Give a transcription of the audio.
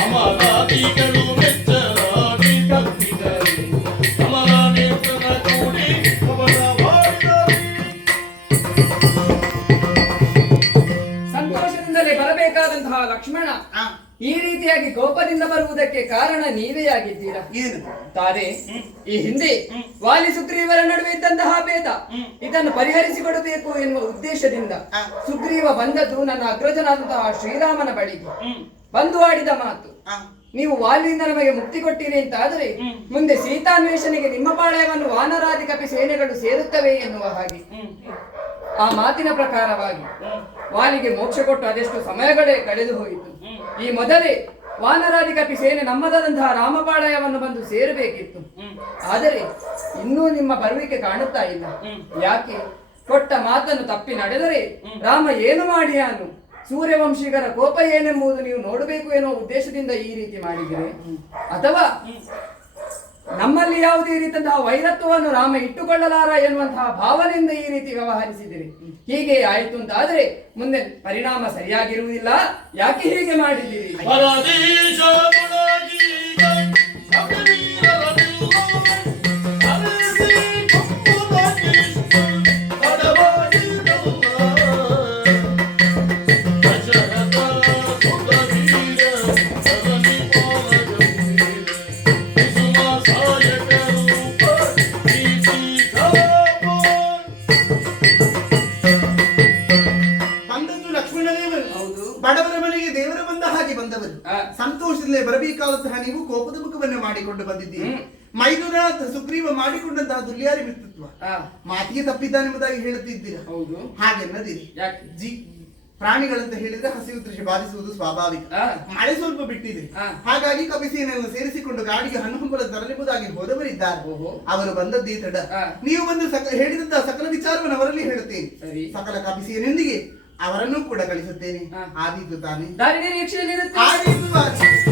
ಅಮರಾದಿಗಳು ಮೆಚ್ಚರಾಗಿ ಕಪ್ಪಿದರೆ ಅಮರ ನೇತ್ರನ ಕೂಡಿ ಅವರ ಮಾಡಿದರು. ಸಂತೋಷದಿಂದಲೇ ಬರಬೇಕಾದಂತಹ ಲಕ್ಷ್ಮಣ ಈ ರೀತಿಯಾಗಿ ಕೋಪದಿಂದ ಬರುವುದಕ್ಕೆ ಕಾರಣ ನೀವೇ ಆಗಿದ್ದೀರಾ. ಏನು ತಾರೆ ಈ ಹಿಂದೆ ವಾಲಿ ಸುಗ್ರೀವರ ನಡುವೆ ಇದ್ದಂತಹ ಭೇದ ಇದನ್ನು ಪರಿಹರಿಸಿಕೊಡಬೇಕು ಎನ್ನುವ ಉದ್ದೇಶದಿಂದ ಸುಗ್ರೀವ ಬಂದದ್ದು ನನ್ನ ಅಗ್ರಜನಾದಂತಹ ಶ್ರೀರಾಮನ ಬಳಿಗೆ ಬಂದು ಆಡಿದ ಮಾತು, ನೀವು ವಾಲಿಯಿಂದ ನಮಗೆ ಮುಕ್ತಿ ಕೊಟ್ಟಿರಿ ಅಂತಾದರೆ ಮುಂದೆ ಸೀತಾನ್ವೇಷಣೆಗೆ ನಿಮ್ಮ ಪಾಳಯವನ್ನು ವಾನರಾದಿ ಕಪಿ ಸೇನೆಗಳು ಸೇರುತ್ತವೆ ಎನ್ನುವ ಹಾಗೆ ಆ ಮಾತಿನ ಪ್ರಕಾರವಾಗಿ ವಾಲಿಗೆ ಮೋಕ್ಷ ಕೊಟ್ಟು ಅದೆಷ್ಟು ಸಮಯಗಳೇ ಕಳೆದು ಹೋಯಿತು. ಈ ಮೊದಲೇ ವಾನರಾದಿ ಕಪಿ ಸೇನೆ ನಮ್ಮದಾದಂತಹ ರಾಮಪಾಳಯವನ್ನು ಬಂದು ಸೇರಬೇಕಿತ್ತು. ಆದರೆ ಇನ್ನೂ ನಿಮ್ಮ ಬರುವಿಕೆ ಕಾಣುತ್ತಾ ಇಲ್ಲ. ಯಾಕೆ? ಕೊಟ್ಟ ಮಾತನ್ನು ತಪ್ಪಿ ನಡೆದರೆ ರಾಮ ಏನು ಮಾಡಿಯಾನು? ಸೂರ್ಯವಂಶಿಗರ ಕೋಪ ಏನೆಂಬುದು ನೀವು ನೋಡಬೇಕು ಎನ್ನುವ ಉದ್ದೇಶದಿಂದ ಈ ರೀತಿ ಮಾಡಿದಿರಿ, ಅಥವಾ ನಮ್ಮಲ್ಲಿ ಯಾವುದೇ ರೀತಿಯಂತಹ ವೈರತ್ವವನ್ನು ರಾಮ ಇಟ್ಟುಕೊಳ್ಳಲಾರ ಎನ್ನುವಂತಹ ಭಾವನೆಯಿಂದ ಈ ರೀತಿ ವ್ಯವಹರಿಸಿದಿರಿ. ಹೀಗೆ ಆಯಿತು ಅಂತಾದ್ರೆ ಮುಂದೆ ಪರಿಣಾಮ ಸರಿಯಾಗಿರುವುದಿಲ್ಲ. ಯಾಕೆ ಹೀಗೆ ಮಾಡಿದ್ದೀರಿ? ಬಡವರ ಮನೆಗೆ ದೇವರ ಬಂದ ಹಾಗೆ ಬಂದವರು. ಸಂತೋಷದಲ್ಲೇ ಬರಬೇಕಾದಂತಹ ನೀವು ಕೋಪದ ಮುಖವನ್ನು ಮಾಡಿಕೊಂಡು ಬಂದಿದ್ದೀರಿ. ಮೈದುನ ಸುಗ್ರೀವ ಮಾಡಿಕೊಂಡಂತಹ ದುಲ್ಯಾರಿ ವ್ಯಕ್ತಿತ್ವ ಮಾತಿಗೆ ತಪ್ಪಿದ್ದಾನೆಂಬುದಾಗಿ ಹೇಳುತ್ತಿದ್ದೀರಾ. ಹಾಗೆನ್ನದಿರಿ. ಪ್ರಾಣಿಗಳಂತ ಹೇಳಿದ್ರೆ ಹಸಿವು ತೃಷೆ ಬಾಧಿಸುವುದು ಸ್ವಾಭಾವಿಕ. ಮಳೆ ಸ್ವಲ್ಪ ಬಿಟ್ಟಿದೆ, ಹಾಗಾಗಿ ಕಪಿಸೇನೆಯನ್ನು ಸೇರಿಸಿಕೊಂಡು ಗಾಡಿಗೆ ಹಣ್ಣು ಹಂಪಲ ತರಲಿಂಬುದಾಗಿ ಹೋದವರಿದ್ದಾರೆ. ಅವರು ಬಂದದ್ದೇ ತಡ. ನೀವು ಬಂದು ಹೇಳಿದಂತಹ ಸಕಲ ವಿಚಾರವನ್ನು ಅವರಲ್ಲಿ ಹೇಳುತ್ತೇನೆ. ಸಕಲ ಕಪಿಸೇನೆಯೊಂದಿಗೆ ಅವರನ್ನು ಕೂಡ ಕಳಿಸುತ್ತೇನೆ. ಆದೀತು ತಾನೆ. ದಾರಿ ನಿರೀಕ್ಷೆಯಲ್ಲಿರುತ್ತೆ.